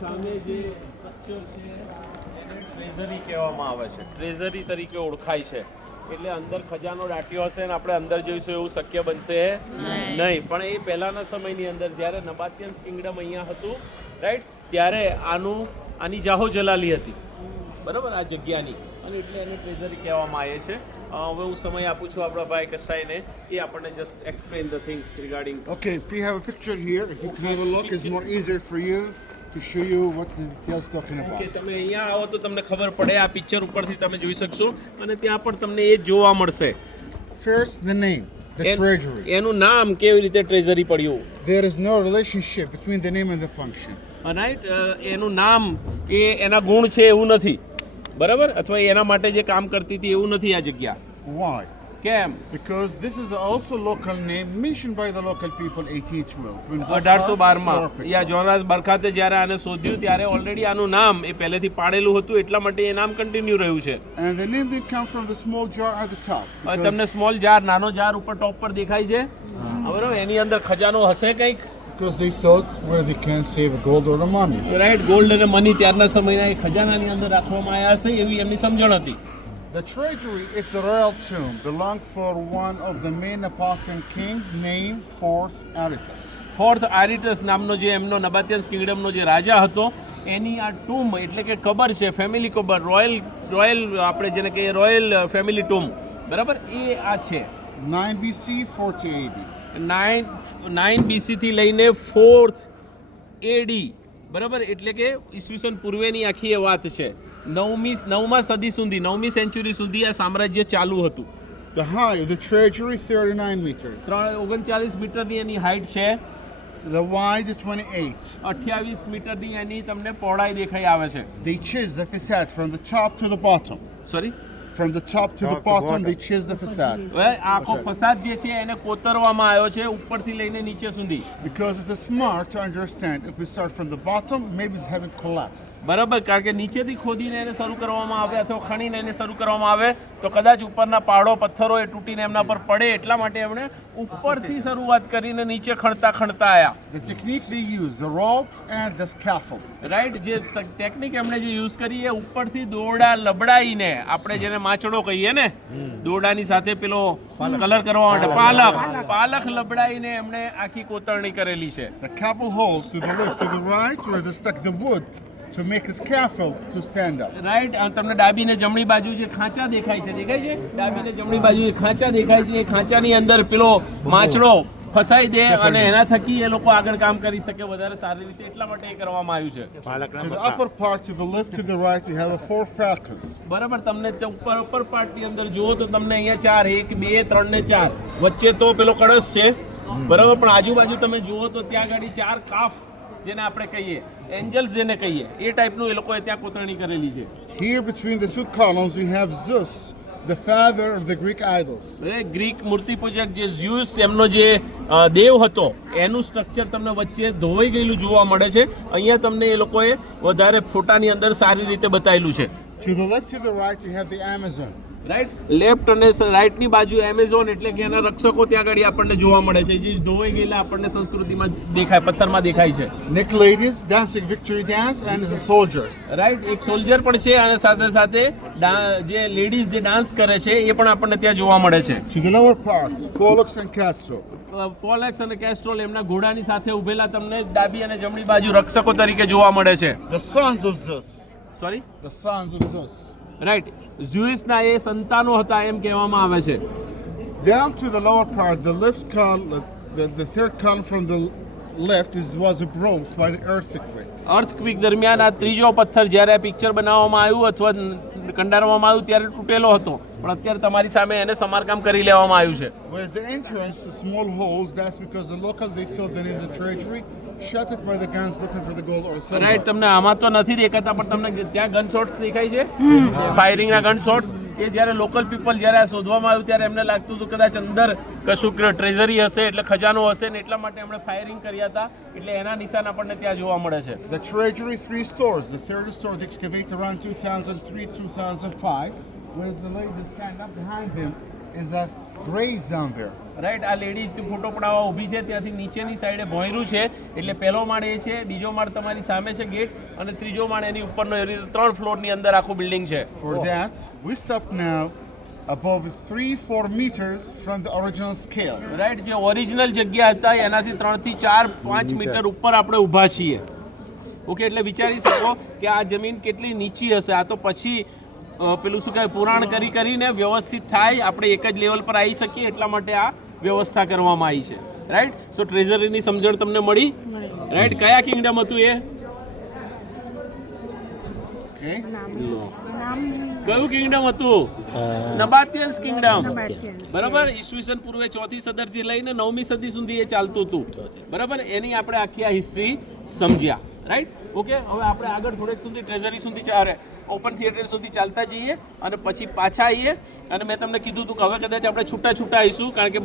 સામે જે સ્ટ્રક્ચર છે એને ટ્રેઝરી કહેવામાં આવે છે. ટ્રેઝરી તરીકે ઓળખાય છે. એટલે અંદર ખજાનો દાટ્યો હશે ને આપણે અંદર જોઈશું એવું શક્ય બનશે નહીં. પણ એ પહેલાના સમયની અંદર જ્યારે નબાતિયન્સ કિંગડમ અહીંયા હતું, રાઈટ, ત્યારે આની જાહો જલાલી હતી, બરાબર, આ જગ્યાની, અને એટલે એને ટ્રેઝરી કહેવામાં આવે છે. હવે હું સમય આપું છું આપણા ભાઈ કસાઈને, એ આપણને just explain the things regarding. Okay, if we have a picture here, if you can have a look, it's more easier for you to show you what the details talking કે about. તમે અહીંયા આવો તો તમને ખબર પડે. આ picture ઉપરથી તમે જોઈ શકશો અને ત્યાં પણ તમને એ જોવા મળશે. First, the name, the treasury. એનું નામ કેવી રીતે ટ્રેઝરી પડ્યું, There is no relationship between the name and the function. Right. એનું નામ એ એના ગુણ છે એવું નથી, બરાબર, અથવા એના માટે જે કામ કરતી હતી એવું નથી આ જગ્યા. Why? કેમ? Because this is also local name mentioned by the local people 1812. when 1812માં Botha યા જોનાસ બરખાતે જ્યારે આને શોધ્યું ત્યારે ઓલરેડી આનું નામ એ પહેલેથી પાડેલું હતું, એટલા માટે એ નામ કન્ટિન્યુ રહ્યું છે. And the name did come from the small jar at the top. because- તમને સ્મોલ જાર, નાનો જાર ઉપર ટોપ પર દેખાય છે, બરાબર, એની અંદર ખજાનો હશે કંઈક, Because they thought where they can save gold or the money. Right. Gold અને મની ત્યારના સમયના એ ખજાનાની અંદર રાખવામાં આવ્યા હશે એવી એમની સમજણ હતી. The treasury, it's a royal tomb, belonged for one of the main Nabatean king named Fourth Aretas. Fourth Aretas નામનો જે એમનો નબાતિયન્સ કિંગડમનો જે રાજા હતો એની આ ટૂમ એટલે કે કબર છે, ફેમિલી કબર, રોયલ આપણે જેને કહીએ રોયલ ફેમિલી ટૂમ, બરાબર, એ આ છે. 9 BC, 40 AD. 9 BC થી લઈને 4th AD, બરાબર, એટલે કે ઈસવીસન પૂર્વેની આખી એ વાત છે. 9મી સદી સુધી, 9મી સેન્ચુરી સુધી આ સામ્રાજ્ય ચાલુ હતું. The height of the treasury, 39 meters. 39 મીટરની એની હાઈટ છે, The wide is 28. 28 મીટરની એની તમને પહોળાઈ દેખાઈ આવે છે. They chisel the facade from the top to the bottom. Sorry, From the top to the bottom, they chisel the facade. હવે આખો ફસાદ જે છે એને કોતરવામાં આવ્યો છે ઉપરથી લઈને નીચે સુધી, Because it's smart to understand if we start from the bottom, maybe it's having collapse. બરાબર, કારણ કે નીચેથી ખોદીને એને શરૂ કરવામાં આવે અથવા ખણીને એને શરૂ કરવામાં આવે તો કદાચ ઉપરના પહાડો પથ્થરો એ તૂટીને એમના પર પડે, એટલા માટે એમણે ઉપરથી શરૂઆત કરીને નીચે ખણતા આવ્યા. The technique they use, the ropes and the scaffold. Right. જે ટેકનિક એમણે જે યુઝ કરી એ ઉપરથી દોરડા લબડાઈને, આપણે જેને માચડો કહીએ ને, દોરડાની સાથે પેલો કલર કરવા માટે પાલખ લબડાઈને એમણે આખી કોતરણી કરેલી છે. The couple holes to the left, to the right, where they stuck the wood to make a scaffold to stand up. Right. તમને ડાબી ને જમણી બાજુ જે ખાંચા દેખાય છે, ડાબી ને જમણી બાજુ જે ખાંચા દેખાય છે, એ ખાંચાની અંદર પેલો માચડો ફસાઈ દે અને એના થકી એ લોકો આગળ કામ કરી શકે વધારે સારી રીતે, એટલા માટે એ કરવામાં આવ્યું છે. To the upper part, to the left, to the right, you have 4 falcons. બરાબર. તમને ઉપર પાર્ટની અંદર જુઓ તો તમને અહીંયા 4, 1, 2, 3 ને 4, વચ્ચે તો પેલો કળશ છે, બરાબર, પણ આજુબાજુ તમે જુઓ તો ત્યાં આગળ 4 કાફ જેને આપણે કહીએ, એન્જલ્સ જેને કહીએ, એ ટાઈપનું એ લોકોએ ત્યાં કોતરણી કરેલી છે. Here between the 2 columns, we have Zeus, the father of the Greek idols. Greek મૂર્તિ પૂજક જે ઝ્યુસ એમનો જે દેવ હતો એનું સ્ટ્રક્ચર તમને વચ્ચે ધોવાઈ ગયેલું જોવા મળે છે. અહીંયા તમને એ લોકોએ વધારે ફોટાની અંદર સારી રીતે બતાવેલું છે. To the left, to the right, you have the Amazon. Right. Left અને રાઈટની બાજુ એમેઝોન એટલે કે એના રક્ષકો ત્યાં આગળ આપણને જોવા મળે છે, જે ધોવાઈ ગયેલા આપણને સંસ્કૃતિમાં દેખાય, પથ્થરમાં દેખાય છે. Nicolaides dancing victory dance and the soldiers. Right. એક સોલ્જર પણ છે અને સાથે સાથે જે લેડીઝ જે ડાન્સ કરે છે એ પણ આપણને ત્યાં જોવા મળે છે. To the lower part, Pollux and Castro. પોલેક્સ અને કેસ્ટ્રોલ એમના ઘોડાની સાથે ઉભેલા તમને ડાબી અને જમણી બાજુ રક્ષકો તરીકે જોવા મળે છે. The sons of Zeus. Sorry, The sons of Zeus. Right. ઝ્યુસના એ સંતાનો હતા એમ કહેવામાં આવે છે. Down to the lower part, the left column, the third column from the left was broke by the earthquake. અર્થક્વિક દરમિયાન આ ત્રીજો પથ્થર જ્યારે આ પિક્ચર બનાવવામાં આવ્યું અથવા કંડારવામાં આવ્યું ત્યારે તૂટેલો હતો, પણ અત્યારે તમારી સામે એને સમારકામ કરી લેવામાં આવ્યું છે. Whereas the entrance, the small holes, that's because the local, they thought they needed the treasury, shut it by the guns looking for the gold or silver. Right. તમને આમાં તો નથી દેખાતા પણ તમને ત્યાં ગન શોટ્સ દેખાય છે, ફાયરિંગના ગન શોટ્સ. એ જ્યારે લોકલ પીપલ જ્યારે આ શોધવામાં આવ્યું ત્યારે એમને લાગતું હતું કદાચ અંદર કશું ટ્રેઝરી હશે, એટલે ખજાનો હશે ને, એટલા માટે એમણે ફાયરિંગ કર્યા હતા, એટલે એના નિશાન આપણને ત્યાં જોવા મળે છે. The treasury, 3 stores. The third store they excavated around 2003, 2005. Whereas the lady stand up behind him is a graze down there. Right, આ લેડી ફોટો પડાવવા ઊભી છે ત્યાંથી નીચેની સાઈડે ભોંયરું છે, એટલે પહેલો માળ એ છે, બીજો માળ તમારી સામે છે ગેટ, અને ત્રીજો માળ એની ઉપરનો, એવી રીતે 3 ફ્લોરની અંદર આખું બિલ્ડિંગ છે. For that, we stop now above 3-4 meters from the original scale. Right, જે ઓરિજિનલ જગ્યા હતા એનાથી 3 થી 4-5 મીટર ઉપર આપણે ઊભા છીએ. ઓકે, એટલે વિચારી શકો કે આ જમીન કેટલી નીચી હશે. આ તો પછી પેલું શું કહેવાય, પુરાણ કરીને વ્યવસ્થિત થાય, આપણે એક જ લેવલ પર આવી શકીએ, એટલા માટે આ વ્યવસ્થા કરવામાં આવી છે. રાઈટ, સો ટ્રેઝરીની સમજણ તમને મળી. રાઈટ, કયા કિંગડમ હતું એ? Okay? કયું કિંગડમ હતું? નબાતિયન્સ કિંગડમ. બરાબર, ઈસવીસન પૂર્વે 4મી સદીથી લઈને 9મી સદી સુધી એ ચાલતું હતું. બરાબર, એની આપણે આખી આ હિસ્ટ્રી સમજ્યા. રાઈટ, ઓકે, હવે આપણે આગળ થોડેક સુધી ટ્રેઝરી સુધી ઓપન થિયેટર સુધી ચાલતા જઈએ અને પછી પાછા આવીએ. અને મેં તમને કીધું હતું કે હવે કદાચ આપણે છૂટા આવીશું, કારણ કે બધી